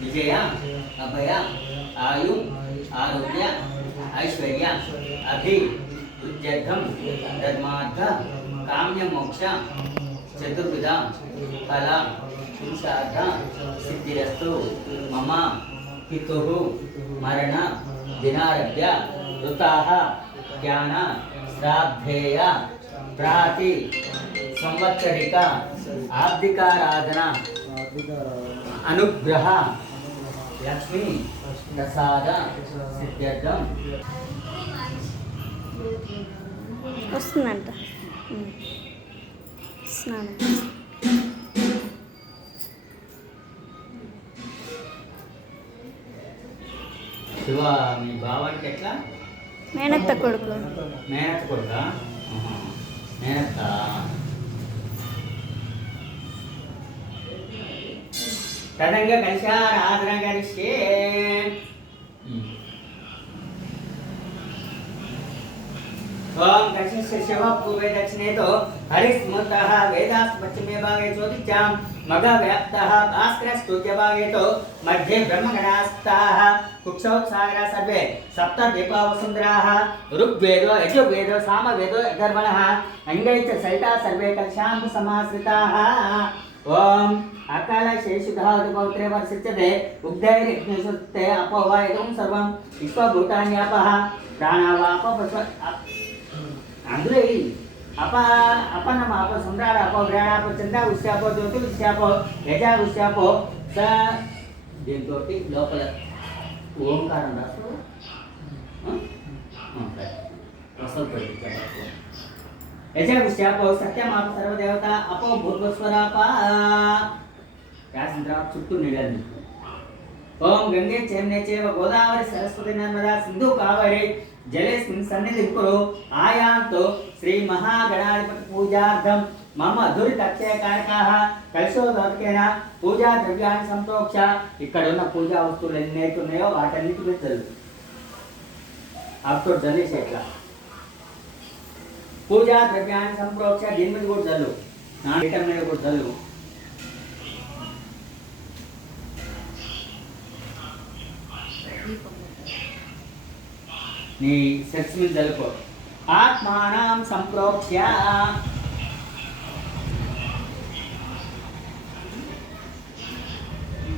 విజయ అభయ ఆయు ఆరోగ్య ఐశ్వర్య అభి ఉద్యర్థం ధర్మార్థ కామ్య మోక్ష చతుర్విధ ఫల పురుషార్థ సిద్ధిరస్తు మమ పితుః మరణ దినారభ్య ఋతాః జ్ఞాన శ్రాద్ధేయ ప్రాతి సంవత్సరిక ఆబ్దికారాధన అనుగ్రహ లక్ష్మీ ప్రసాద సిద్ధ్యర్థం వస్తుందంట స్నానం. శివ మీ బావానికి ఎట్లా? మేనత్త కొడుకు. మేనత్త కొడుకా? మేనత్త. తదంగ కలిశారాధన కలిసే ओम कशिष्य शिव पूर्वे दक्षिणे तो हरिस्मृतः वेदास् पश्चिमे भागे चोदित्यां मग व्याप्तः भास्कर स्तुत्य भागे तो मध्ये ब्रह्मगणास्ताः कुक्षोत्सागरा सर्वे सप्त दीपा वसुन्धराः ऋग्वेदो यजुर्वेदो सामवेदो अथर्वणः अंगैश्च सहिता सर्वे कलशां समाश्रिताः ओम अकाल शेषुधावपौत्रे वर्षिच्यते उग्धैर्यज्ञसुते अपोवायतं सर्वं विश्वभूतान्यापः प्राणावाप అందులో అపనమ అప సుందరాడ అప వ్రేడాప చందా ఉష్యాపో జ్యోతి ఉష్యాపో యజా ఉష్యాపో స దీంతో లోపల ఓంకారం రాసు యజా ఉష్యాపో సత్యమాప సర్వదేవత అపో భూర్వస్వరాప రాసిన తర్వాత చుట్టూ నీళ్ళని ఓం గంగే చైమ్నే చేవ గోదావరి సరస్వతి నర్మదా సింధు కావేరి जलेस्मिन् सन्निधिं कुरु आयान्तो श्री महागणाधिपति पूजार्थं मम दुरितक्षयकारकाः कलशोदकेन पूजा द्रव्याన్ని సంప్రోక్ష. ఇక్కడ ఉన్న పూజా వస్తువులు ఎన్నైతే ఉన్నాయో వాటన్నిటి మీద చల్లు. అప్పుడు చల్లేసి ఎట్లా పూజా ద్రవ్యాన్ని సంప్రోక్ష దీని మీద కూడా చల్లు. నా ఐటమ్ మీద కూడా చల్లు. నీ సెక్స్ మీద చల్లుకో. ఆత్మానం సంప్రోక్ష్య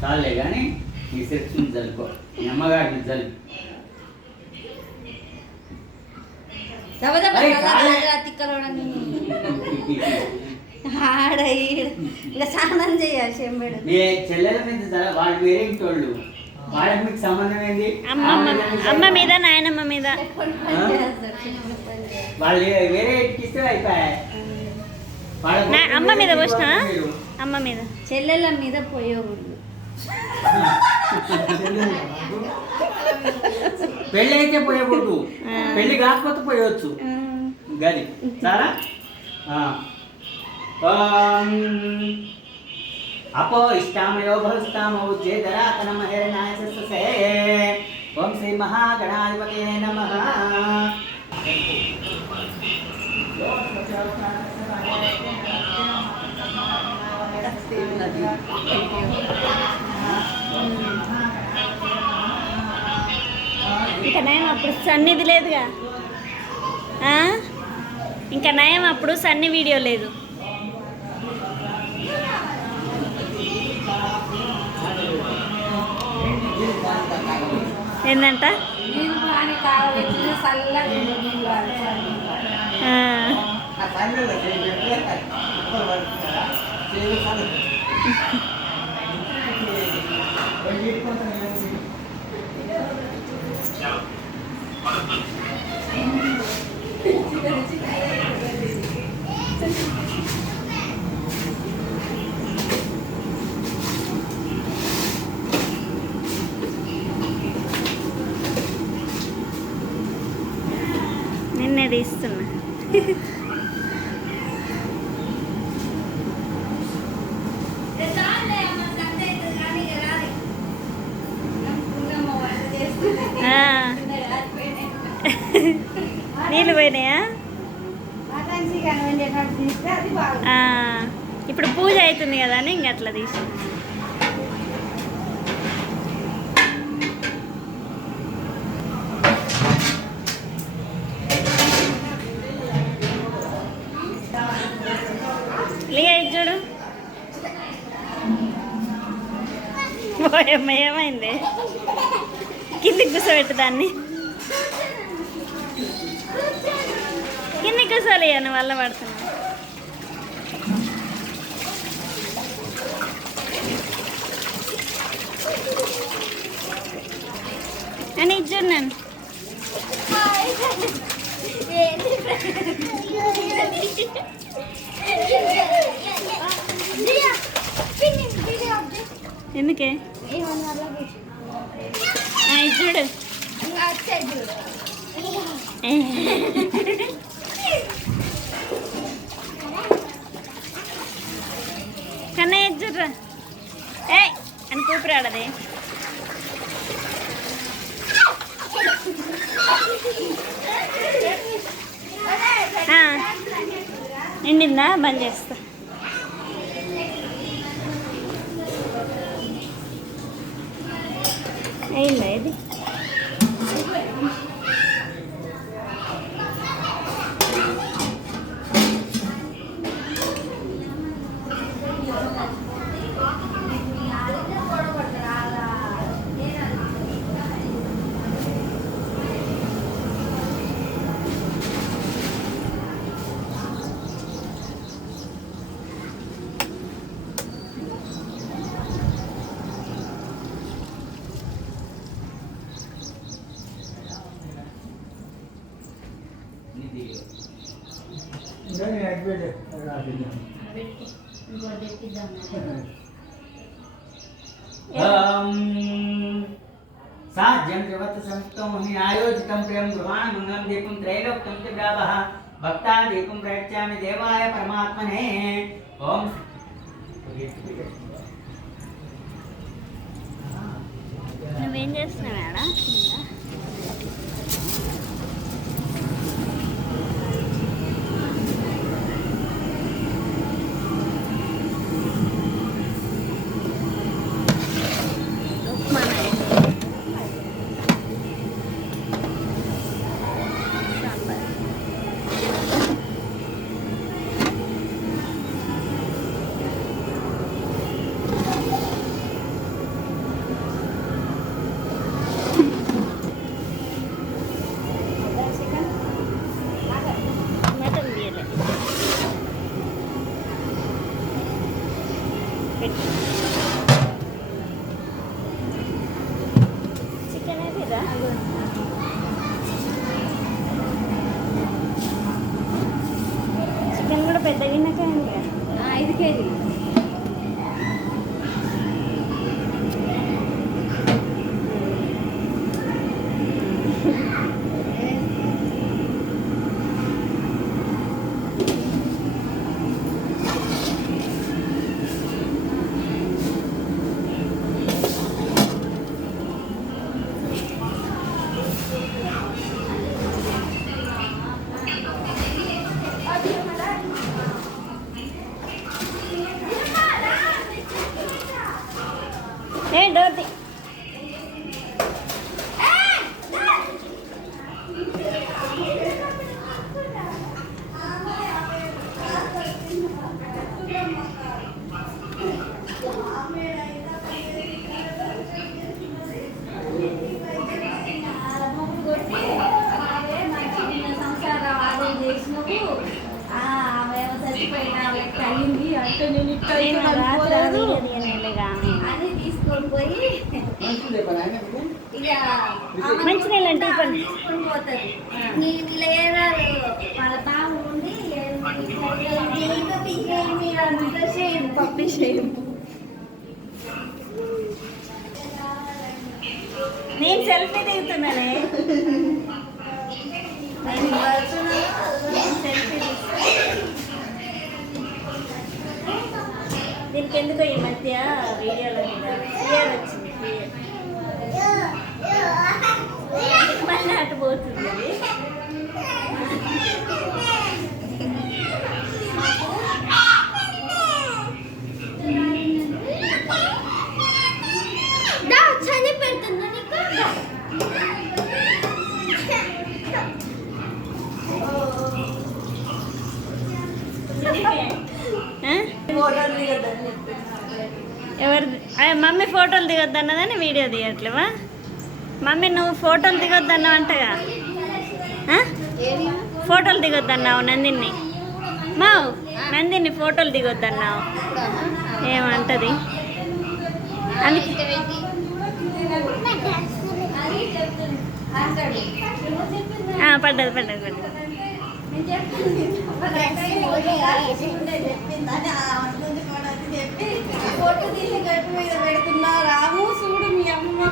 చాలే కానీ నీ సెక్స్ మీద చల్లుకో. నీ అమ్మగారి మీద చల్లు. ఇంకా స్నానం చేయాలి చెంబెడు. నీ చెల్లెల మీద వాళ్ళు వేరే ఇంటోళ్ళు వాళ్ళకి మీకు సంబంధం ఏంది? అమ్మ మీద నాయనమ్మ మీద వాళ్ళు వేరే ఇస్తే అయిపోయాయి. అమ్మ మీద పోసిన అమ్మ మీద చెల్లెల మీద పోయకూడదు. పెళ్ళి అయితే పోయకూడదు, పెళ్ళి కాకపోతే పోయవచ్చు. గది చాలా अपो इष्टामयो भवस्तामो उज्जेदरातनमहेरनाय सस्से ओम श्री महागणाधिपतये नमः. ఇంకా నయం అప్పుడు సన్నిధి లేదుగా. ఇంకా నయం అప్పుడు సన్ని వీడియో లేదు. ఏంటంట నిన్నే తీస్తున్నా. నీళ్ళు పోయినాయా? ఇప్పుడు పూజ అవుతుంది కదా అని ఇంక అట్లా తీసి పోయమ్మ ఏమైంది కిందికి కూర్చోబెట్టు దాన్ని కిందికి కూర్చోలే అని వల్ల పడుతున్నా అని ఇచ్చున్నాను ఎందుకే చూడు కన్నయ్య చూడరా ఏ అని కూపిరాడది నిండిందా బంద్ చేస్తా అయిందా ఇది साध्यं जगत् संस्थं हि आयोजितं प्रियं गृहाणमङ्गलं दीपं त्रैलोक्यं च व्यापः भक्ता दीपं प्रयच्छामि देवाय परमात्मने ओम నువ్వేం చేస్తున్నావాడా చికెన్ అయిపోయిందా చికెన్ కూడా పెద్ద గిన్నెకే ఉంది 5 కేజీలు డోర్ది మంచినీళ్ళు అంటే పోతుంది వాళ్ళ తాము ఉండి పప్పి నేను సెల్ఫీ దిగుతున్నానే దీనికి ఎందుకో ఈ మధ్య వీడియోల మీద క్లియర్ వచ్చింది మళ్ళీ అటు పోతుంది చని పెడుతుందా ఎవరు మమ్మీ ఫోటోలు దిగొద్దన్నదని వీడియో తీయట్లేవా? మమ్మీ నువ్వు ఫోటోలు దిగొద్దన్నావు అంటగా, ఫోటోలు దిగొద్దన్నావు నందిని. మావు నందిని ఫోటోలు దిగొద్దన్నావు ఏమంటది? అందుకే పడ్డది పడ్డది పడ్డది. ఫోటో తీసి గట్టు మీద పెడుతున్నా రాము చూడు మీ అమ్మ